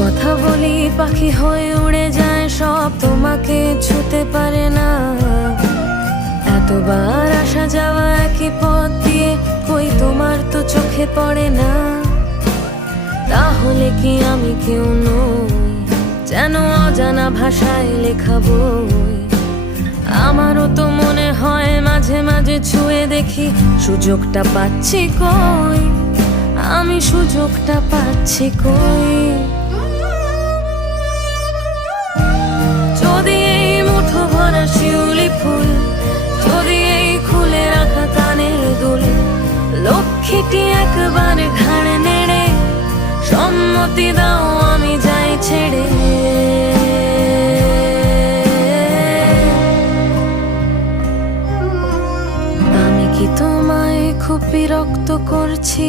কথা বলি পাখি হয়ে উড়ে যায় সব, তোমাকে ছুতে পারে না। এতবার আসা যাওয়া একই পথ দিয়ে, কই তোমার তো চোখে পড়ে না। তাহলে কি আমি কেউ নই, যেন অজানা ভাষায় লেখা বই? আমারও তো মনে হয় মাঝে মাঝে ছুঁয়ে দেখি, সুযোগটা পাচ্ছি কই, আমি সুযোগটা পাচ্ছি কই? যদি এই মুঠো ভরা শিউলি ফুল, যদি এই খুলে রাখা কানের দুল, লক্ষ্মীটি একবার ঘাড় নেড়ে সম্মতি দাও আমি যাই ছেড়ে। আমি কি তোমায় খুব বিরক্ত করছি?